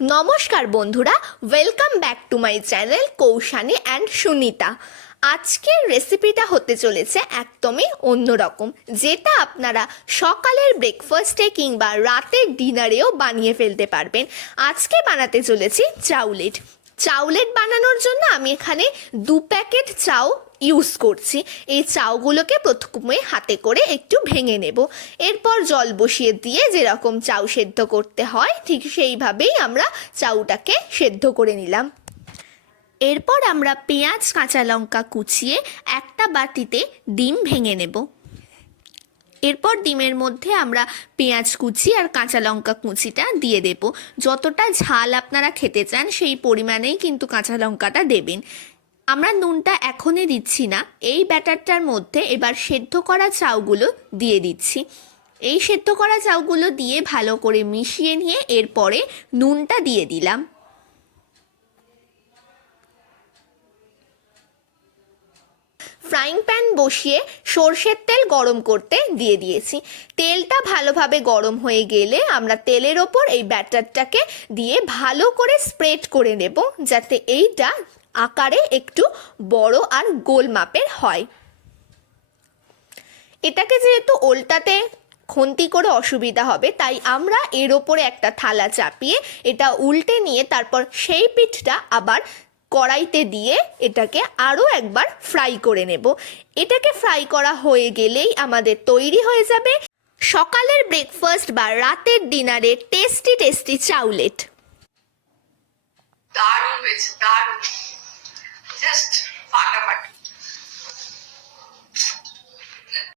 নমস্কার বন্ধুরা, welcome back to my channel Koushani and Sunita. আজকের রেসিপিটা হতে চলেছে একদমই অন্যরকম, যেটা আপনারা সকালের ব্রেকফাস্টে কিংবা রাতের ডিনারেও বানিয়ে ফেলতে পারবেন। আজকে বানাতে চলেছি চাউলেট বানানোর জন্য আমি এখানে 2 প্যাকেট চাউ ইউজ করছি। এই চাউগুলোকে প্রথমে হাতে করে একটু ভেঙে নেব। এরপর জল বসিয়ে দিয়ে যেরকম চাউ সেদ্ধ করতে হয় ঠিক সেইভাবেই আমরা চাউটাকে সেদ্ধ করে নিলাম। এরপর আমরা পেঁয়াজ কাঁচা লঙ্কা কুচিয়ে একটা বাটিতে ডিম ভেঙে নেব। এরপর ডিমের মধ্যে আমরা পেঁয়াজ কুচি আর কাঁচা লঙ্কা কুচিটা দিয়ে দেব। যতটা ঝাল আপনারা খেতে চান সেই পরিমাণেই কিন্তু কাঁচা লঙ্কাটা দেবেন। আমরা নুনটা এখনই দিচ্ছি না, এই ব্যাটারটার মধ্যে এবার সেদ্ধ করা চাউগুলো দিয়ে দিচ্ছি। এই সেদ্ধ করা চাউগুলো দিয়ে ভালো করে মিশিয়ে নিয়ে এরপরে নুনটা দিয়ে দিলাম। ফ্রাইং প্যান বসিয়ে সর্ষের তেল গরম করতে দিয়ে দিয়েছি। তেলটা ভালোভাবে গরম হয়ে গেলে আমরা তেলের ওপর এই ব্যাটারটাকে দিয়ে ভালো করে স্প্রেড করে নেব, যাতে এইটা আকারে একটু বড় আর গোল মাপের হয়। এটাকে যেহেতু ওল্টাতে খুন্তি করে অসুবিধা হবে, তাই আমরা এর ওপরে একটা থালা চাপিয়ে এটা উল্টে নিয়ে তারপর সেই পিঠটা আবার কড়াইতে দিয়ে এটাকে আরও একবার ফ্রাই করে নেব। এটাকে ফ্রাই করা হয়ে গেলেই আমাদের তৈরি হয়ে যাবে সকালের ব্রেকফাস্ট বা রাতের ডিনারের টেস্টি চাউলেট। দারুণ হয়েছে, দারুণ, জাস্ট ফাটাফাটি।